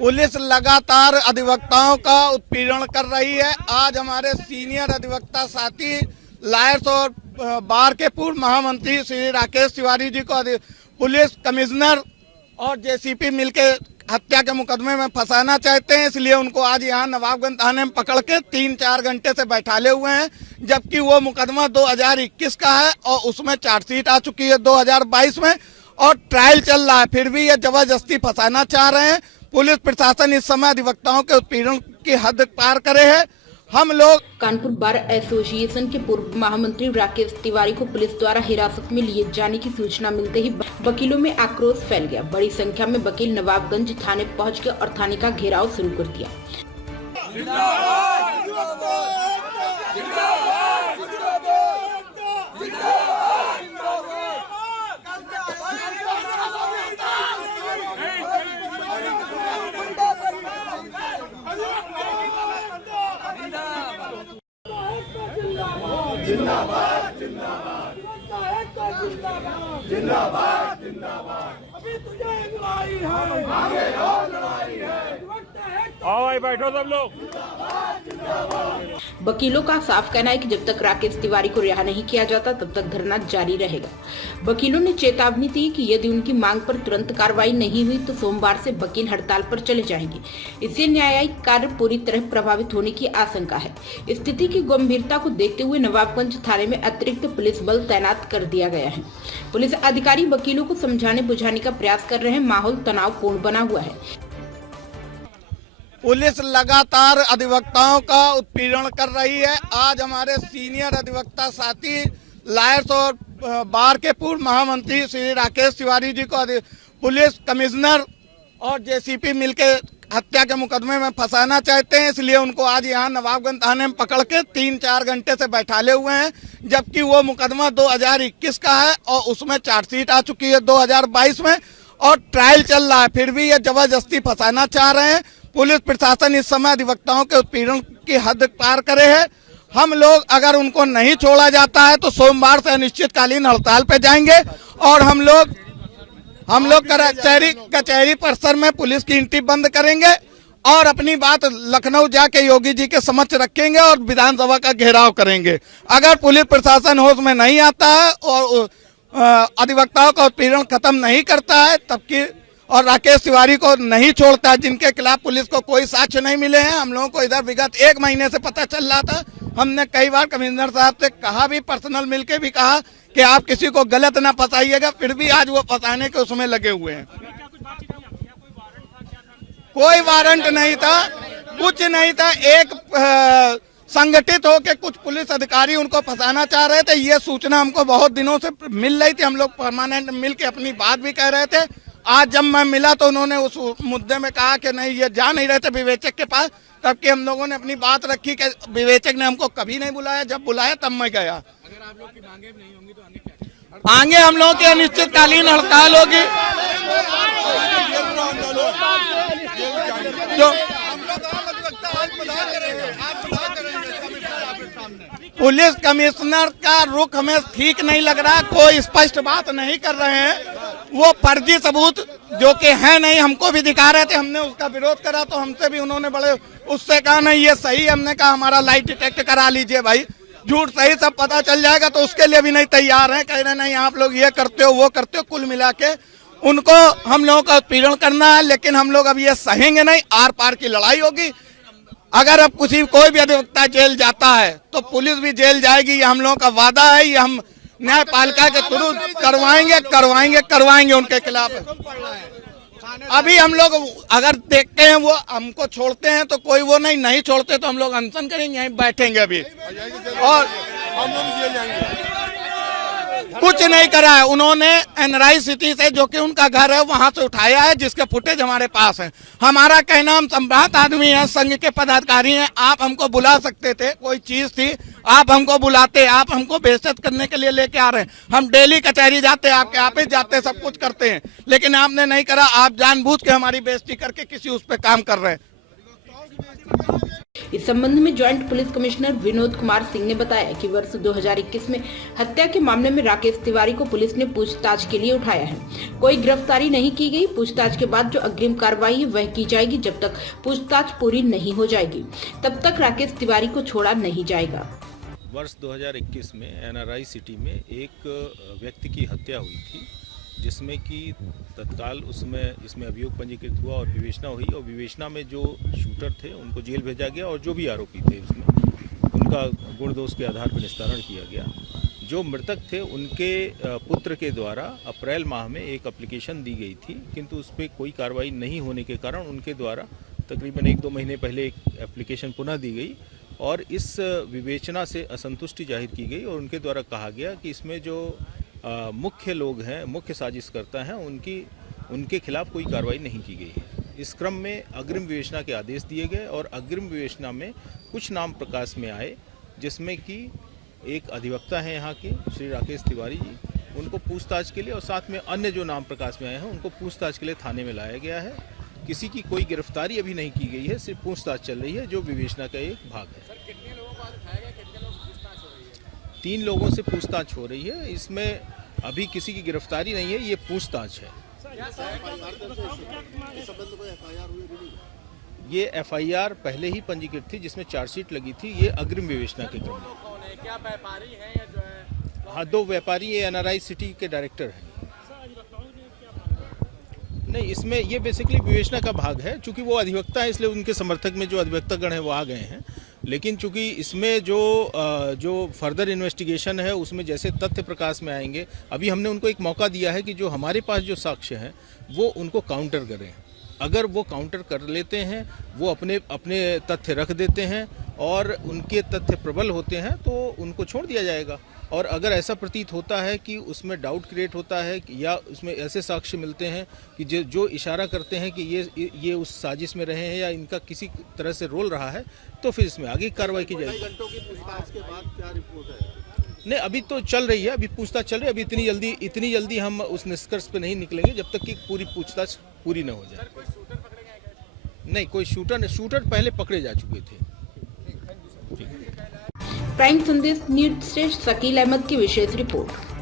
Police लगातार अधिवक्ताओं का उत्पीड़न कर रही है। आज हमारे सीनियर अधिवक्ता साथी लायर्स और बार के पूर्व महामंत्री श्री राकेश तिवारी जी को पुलिस कमिश्नर और जेसीपी मिलके हत्या के मुकदमे में फंसाना चाहते हैं, इसलिए उनको आज यहाँ नवाबगंज थाने में पकड़ के 3-4 घंटे से बैठाले हुए हैं। जबकि वो मुकदमा 2021 का है और उसमें चार्जशीट आ चुकी है 2022 में और ट्रायल चल रहा है, फिर भी ये जबरदस्ती फंसाना चाह रहे हैं। पुलिस प्रशासन इस समय अधिवक्ताओं के उत्पीड़न की हद पार करे है। हम लोग कानपुर बार एसोसिएशन के पूर्व महामंत्री राकेश तिवारी को पुलिस द्वारा हिरासत में लिए जाने की सूचना मिलते ही वकीलों में आक्रोश फैल गया। बड़ी संख्या में वकील नवाबगंज थाने पहुंच गए और थाने का घेराव शुरू कर दिया। जिंदाबाद जिंदाबाद जिंदाबाद जिंदाबाद। अभी तुझे एक लड़ाई है, आगे और लड़ाई है। आओ भाई बैठो सब लोग। वकीलों का साफ कहना है कि जब तक राकेश तिवारी को रिहा नहीं किया जाता तब तक धरना जारी रहेगा। वकीलों ने चेतावनी दी कि यदि उनकी मांग पर तुरंत कार्रवाई नहीं हुई तो सोमवार से वकील हड़ताल पर चले जाएंगे। इससे न्यायिक कार्य पूरी तरह प्रभावित होने की आशंका है। स्थिति की गंभीरता को देखते हुए नवाबगंज थाने में अतिरिक्त पुलिस बल तैनात कर दिया गया है। पुलिस अधिकारी वकीलों को समझाने बुझाने का प्रयास कर रहे हैं। माहौल तनावपूर्ण बना हुआ है। पुलिस लगातार अधिवक्ताओं का उत्पीड़न कर रही है। आज हमारे सीनियर अधिवक्ता साथी लायर्स और बार के पूर्व महामंत्री श्री राकेश तिवारी जी को पुलिस कमिश्नर और जेसीपी मिलके हत्या के मुकदमे में फंसाना चाहते हैं, इसलिए उनको आज यहाँ नवाबगंज थाने में पकड़ के 3-4 घंटे से बैठाले हुए हैं। जबकि वो मुकदमा 2021 का है और उसमें चार्जशीट आ चुकी है 2022 में और ट्रायल चल रहा है, फिर भी ये जबरदस्ती फंसाना चाह रहे हैं। पुलिस प्रशासन इस समय अधिवक्ताओं के उत्पीड़न की हद पार करे है। हम लोग अगर उनको नहीं छोड़ा जाता है तो सोमवार से अनिश्चितकालीन हड़ताल पे जाएंगे और हम लोग कचहरी परिसर में पुलिस की एंट्री बंद करेंगे और अपनी बात लखनऊ जाके योगी जी के समक्ष रखेंगे और विधानसभा का घेराव करेंगे। अगर पुलिस प्रशासन होश में नहीं आता है और अधिवक्ताओं का उत्पीड़न खत्म नहीं करता है तब और राकेश तिवारी को नहीं छोड़ता है, जिनके खिलाफ पुलिस को कोई साक्ष्य नहीं मिले हैं। हम लोगों को इधर विगत 1 महीने से पता चल रहा था। हमने कई बार कमिश्नर साहब से कहा भी, पर्सनल मिलके भी कहा कि आप किसी को गलत ना फंसाइएगा, फिर भी आज वो फंसाने के उसमें लगे हुए हैं। कोई वारंट नहीं था, कुछ नहीं था। एक संगठित होकर कुछ पुलिस अधिकारी उनको फंसाना चाह रहे थे। ये सूचना हमको बहुत दिनों से मिल रही थी। हम लोग परमानेंट मिल के अपनी बात भी कह रहे थे। आज जब मैं मिला तो उन्होंने उस मुद्दे में कहा कि नहीं, ये जा नहीं रहे थे विवेचक के पास। तब कि हम लोगों ने अपनी बात रखी कि विवेचक ने हमको कभी नहीं बुलाया, जब बुलाया तब मैं गया। अगर आप लोग की मांगे नहीं होंगी तो आगे क्या? आगे हम लोगों की अनिश्चितकालीन हड़ताल होगी। जो पुलिस कमिश्नर का रुख हमें ठीक नहीं लग रहा, कोई स्पष्ट बात नहीं कर रहे हैं। वो फर्जी सबूत जो कि है नहीं हमको भी दिखा रहे थे। हमने उसका विरोध करा तो हमसे भी उन्होंने बड़े उससे कहा नहीं ये सही। हमने कहा हमारा लाइट डिटेक्ट करा लीजिए भाई, झूठ सही सब पता चल जाएगा। तो उसके लिए भी नहीं तैयार हैं, कह रहे नहीं आप लोग ये करते हो वो करते हो। कुल मिला के उनको हम लोगों का उत्पीड़न करना है, लेकिन हम लोग अब ये सहेंगे नहीं। आर पार की लड़ाई होगी। अगर अब कोई भी अधिवक्ता जेल जाता है तो पुलिस भी जेल जाएगी, ये हम लोगों का वादा है। ये हम न्यायपालिका के थ्रू करवाएंगे उनके खिलाफ। अभी हम लोग अगर देखते हैं वो हमको छोड़ते हैं तो कोई वो नहीं छोड़ते तो हम लोग अनशन करेंगे, यहीं बैठेंगे अभी। और हम लोग जेल जाएंगे। कुछ नहीं करा है उन्होंने। एनआरआई सिटी से जो कि उनका घर है वहां से उठाया है, जिसके फुटेज हमारे पास है। हमारा कहना, हम सम्राट आदमी हैं, संघ के पदाधिकारी हैं। आप हमको बुला सकते थे, कोई चीज थी आप हमको बुलाते। आप हमको बेइज्जत करने के लिए लेके आ रहे हैं। हम डेली कचहरी जाते, आपके ऑफिस जाते, सब कुछ करते हैं, लेकिन आपने नहीं करा। आप जानबूझ के हमारी बेइज्जती करके किसी उस पर काम कर रहे हैं। इस संबंध में joint police commissioner Vinod Kumar Singh ने बताया कि वर्ष 2021 में हत्या के मामले में राकेश तिवारी को पुलिस ने पूछताछ के लिए उठाया है। कोई गिरफ्तारी नहीं की गई। पूछताछ के बाद जो अग्रिम कार्रवाई है वह की जाएगी। जब तक पूछताछ पूरी नहीं हो जाएगी तब तक राकेश तिवारी को छोड़ा नहीं जाएगा। वर्ष 2021 में एनआरआई सिटी में एक व्यक्ति की हत्या हुई थी, जिसमें कि तत्काल इसमें अभियोग पंजीकृत हुआ और विवेचना हुई, और विवेचना में जो शूटर थे उनको जेल भेजा गया और जो भी आरोपी थे उसमें उनका गुण दोष के आधार पर निस्तारण किया गया। जो मृतक थे उनके पुत्र के द्वारा अप्रैल माह में एक एप्लीकेशन दी गई थी, किंतु उस पर कोई कार्रवाई नहीं होने के कारण उनके द्वारा तकरीबन 1-2 महीने पहले एक एप्लीकेशन पुनः दी गई और इस विवेचना से असंतुष्टि जाहिर की गई और उनके द्वारा कहा गया कि इसमें जो मुख्य लोग हैं, मुख्य साजिशकर्ता हैं, उनके खिलाफ कोई कार्रवाई नहीं की गई है। इस क्रम में अग्रिम विवेचना के आदेश दिए गए और अग्रिम विवेचना में कुछ नाम प्रकाश में आए, जिसमें कि एक अधिवक्ता हैं यहाँ के श्री राकेश तिवारी जी, उनको पूछताछ के लिए, और साथ में अन्य जो नाम प्रकाश में आए हैं उनको पूछताछ के लिए थाने में लाया गया है। किसी की कोई गिरफ्तारी अभी नहीं की गई है, सिर्फ पूछताछ चल रही है जो विवेचना का एक भाग है। 3 लोगों से पूछताछ हो रही है। इसमें अभी किसी की गिरफ्तारी नहीं है, ये पूछताछ है। ये एफआईआर पहले ही पंजीकृत थी जिसमें चार्जशीट लगी थी। ये अग्रिम विवेचना के क्रम में। क्या व्यापारी हैं या जो है? हाँ, 2 व्यापारी ये एनआरआई सिटी के डायरेक्टर हैं। नहीं, इसमें ये बेसिकली विवेचना का भाग है। चूंकि वो अधिवक्ता है इसलिए उनके समर्थक में जो अधिवक्तागण है वो आ गए हैं, लेकिन चूंकि इसमें जो फर्दर इन्वेस्टिगेशन है उसमें जैसे तथ्य प्रकाश में आएंगे, अभी हमने उनको एक मौका दिया है कि जो हमारे पास जो साक्ष्य हैं वो उनको काउंटर करें। अगर वो काउंटर कर लेते हैं, वो अपने तथ्य रख देते हैं और उनके तथ्य प्रबल होते हैं तो उनको छोड़ दिया जाएगा। और अगर ऐसा प्रतीत होता है कि उसमें डाउट क्रिएट होता है या उसमें ऐसे साक्ष्य मिलते हैं कि जो इशारा करते हैं कि ये उस साजिश में रहे हैं या इनका किसी तरह से रोल रहा है, तो फिर इसमें आगे कार्रवाई की जाएगी। घंटों की पूछताछ के बाद क्या रिपोर्ट है? नहीं, अभी तो चल रही है, अभी पूछताछ चल रही है। अभी इतनी जल्दी हम उस निष्कर्ष पे नहीं निकलेंगे जब तक कि पूरी पूछताछ पूरी न हो जाए। नहीं, कोई शूटर पहले पकड़े जा चुके थे। प्राइम संदेश न्यूज से शकील अहमद की विशेष रिपोर्ट।